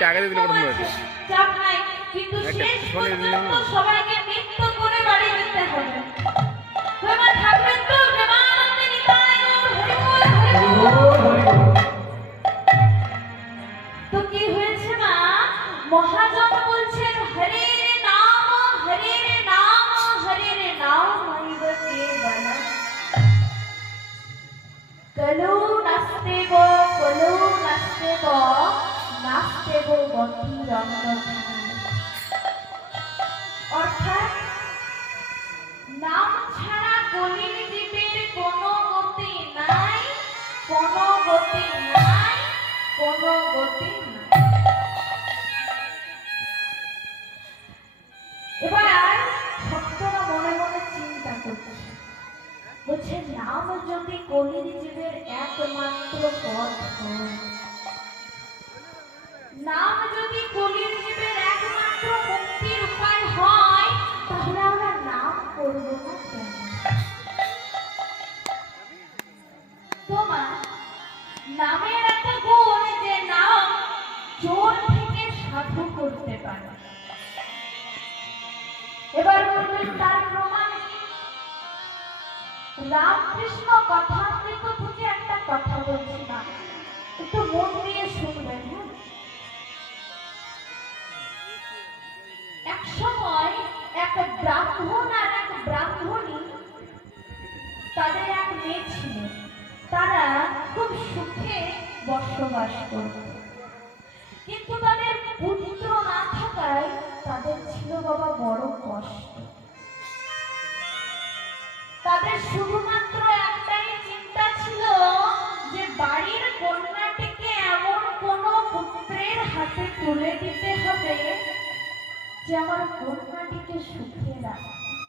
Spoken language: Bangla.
টাকা দিয়ে দিলে কথা বলছি চাপ নাই কিন্তু শেষ পর্যন্ত সবাইকে নৃত্য করে বাড়ি যেতে হবে তোমরা থাকবেন তো প্রেমানন্দে নিতাই গৌর হরি বল তো কি হয়েছে মা মহাজন বলছেন হরে নাম হরিব কেবল কলু নাস্তেব গতি রঙ্গ অর্থাৎ নাম ছাড়া কলির জীবের কোনো গতি নাই এবার ভক্তরা মনে মনে চিন্তা করছে বলছে নাম যদি কলির জীবের একমাত্র পথ হয় নাম যদি কলির জীবের একমাত্র মুক্তির উপায় হয় তাহলে আমরা নাম করব না কেন তোমার নামের একটা গুণ যে নাম চোর থেকে সাধু করতে পারে এবার বলবেন তার প্রমাণ কি রামকৃষ্ণ কথামৃত থেকে একটা কথা বলছি না একটু মন দিয়ে শুনবেন হ্যাঁ এক সময় এক ব্রাহ্মণ আর এক ব্রাহ্মণী তাদের এক মেয়ে ছিল তারা খুব সুখে বসবাস করত কিন্তু তাদের পুত্র না থাকায় তাদের ছিল বাবা বড় কষ্ট তাদের শুধুমাত্র একটাই চিন্তা ছিল যে বাড়ির কন্যাটিকে এমন কোন পুত্রের হাতে তুলে দিতে হবে যে আমার কন্যাটিকে সুখে রাখে